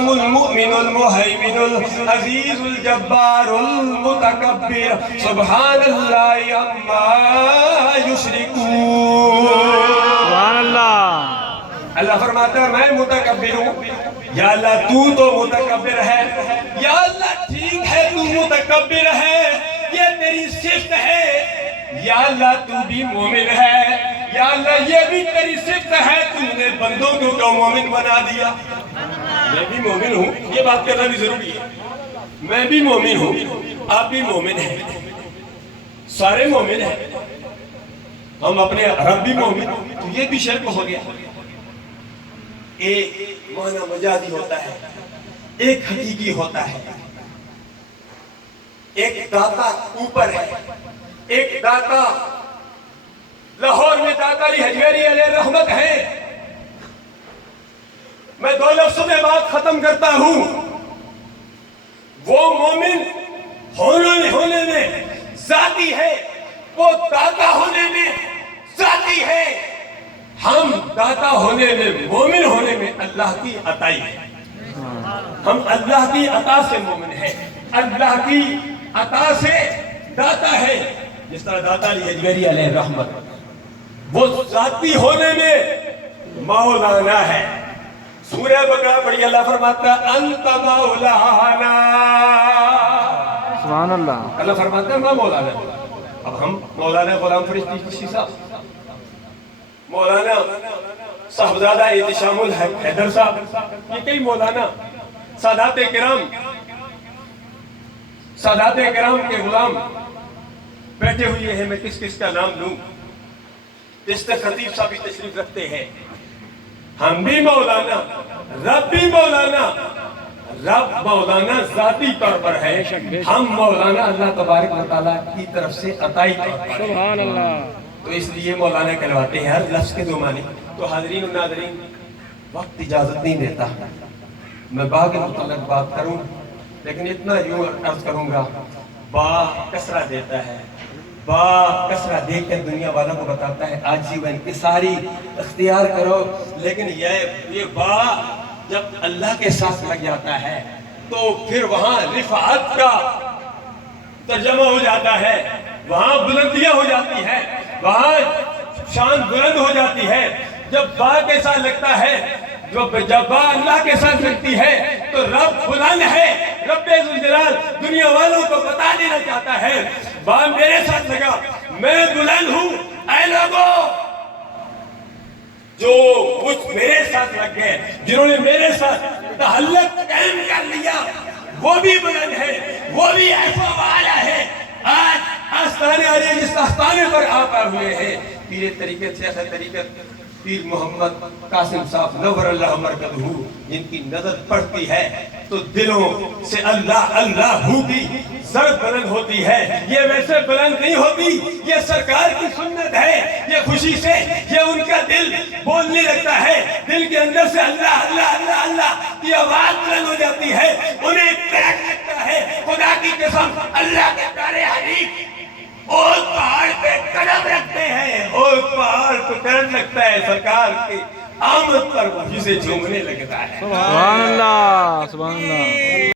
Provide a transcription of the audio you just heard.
السلام المؤمن المهيمن العزيز الجبار المتكبر سبحان اللہ عما یشرکون. سبحان اللہ. اللہ فرماتا ہے میں متکبر ہوں. یا اللہ تو متکبر ہے. یا اللہ ٹھیک ہے تو متکبر ہے, یہ تیری صفت ہے. یا اللہ تو بھی مومن ہے. یا اللہ یہ بھی تیری صفت ہے, تو نے بندوں کو کیوں مومن بنا دیا. میں بھی مومن ہوں, یہ بات کرنا بھی ضروری ہے. میں بھی مومن ہوں, آپ بھی مومن ہیں, سارے مومن ہیں, ہم اپنے رب بھی مومن. تو یہ بھی شرک ہو گیا. ایک معنی مجازی ہوتا ہے, ایک حقیقی ہوتا ہے. ایک داتا اوپر ہے, ایک داتا لاہور میں داتا علی حجویری علیہ رحمت ہے. میں دو لفظوں میں بات ختم کرتا ہوں. وہ مومن ہونے میں ذاتی ہے, وہ داتا ہونے میں ذاتی ہے. ہم داتا ہونے میں, مومن ہونے میں اللہ کی عطائی ہے. ہم اللہ کی عطا سے مومن ہیں, اللہ کی عطا سے داتا ہے. جس طرح داتا علی حجویری علیہ رحمت وہ ذاتی ہونے میں مولانا ہے. سورہ بقرہ پڑھی, اللہ فرماتا ہے انت مولانا. سبحان اللہ. اللہ فرماتا ہے میں مولانا. اب ہم مولانا غلام فرید چشتی صاحب, مولانا صاحبزادہ احتشام الحق حیدر صاحب, یہ کئی مولانا سادات کرام کے غلام بیٹھے ہوئے ہیں. میں کس کا نام لوں. جس طرح خطیب صاحب بھی تشریف رکھتے ہیں. ہم بھی مولانا, رب بھی مولانا. رب مولانا ذاتی طور پر ہے, ہم مولانا اللہ تبارک و تعالیٰ کی طرف سے عطائی طور پر. سبحان اللہ. تو اس لیے مولانا کہلواتے ہیں. ہر لفظ کے دو معنی. تو حاضرین و ناظرین, وقت اجازت نہیں دیتا میں با کے متعلق بات کروں, لیکن اتنا یوں عرض کروں گا, با کسرہ دیتا ہے. با کسرہ دے کر دنیا والوں کو بتاتا ہے عاجزی و انکساری اختیار کرو. لیکن یہ با جب اللہ کے ساتھ لگ جاتا ہے تو پھر وہاں رفعت کا ترجمہ ہو جاتا ہے, وہاں بلندیاں ہو جاتی ہے, وہاں شان بلند ہو جاتی ہے. جب با کے ساتھ لگتا ہے, جب با اللہ کے ساتھ لگتی ہے تو رب بلند ہے. رب ذوالجلال دنیا والوں کو بتا دینا چاہتا ہے با میرے ساتھ لگا, میں بلند ہوں. اے لوگوں جو کچھ میرے ساتھ لگ گئے, جنہوں نے میرے ساتھ تعلق قائم کر لیا, وہ بھی بلند ہے, وہ بھی ایسا والا ہے. آج آستانے آ رہے ہیں, جس آستانے پر آپ آ ہوئے ہیں پیر طریقت سے ایسا طریقت پیر محمد قاسم صاحب نور اللہ مرکزہ, جن کی نظر پڑتی ہے تو دلوں سے اللہ اللہ ہو کی ضرب بلند ہوتی ہے. یہ ویسے بلند نہیں ہوتی, یہ سرکار کی سنت ہے. یہ خوشی سے یہ ان کا دل بولنے لگتا ہے, دل کے اندر سے اللہ اللہ اللہ اللہ کی آواز بلند ہو جاتی ہے. انہیں پیٹ لگتا ہے, خدا کی قسم اللہ کے پیارے حبیب اور پہاڑ پہ قدم رکھتے ہیں, اور پہاڑ پہ قدم لگتا ہے, سرکار کی آمد پر وہی سے جھومنے لگتا ہے. سبحان اللہ. سبحان اللہ.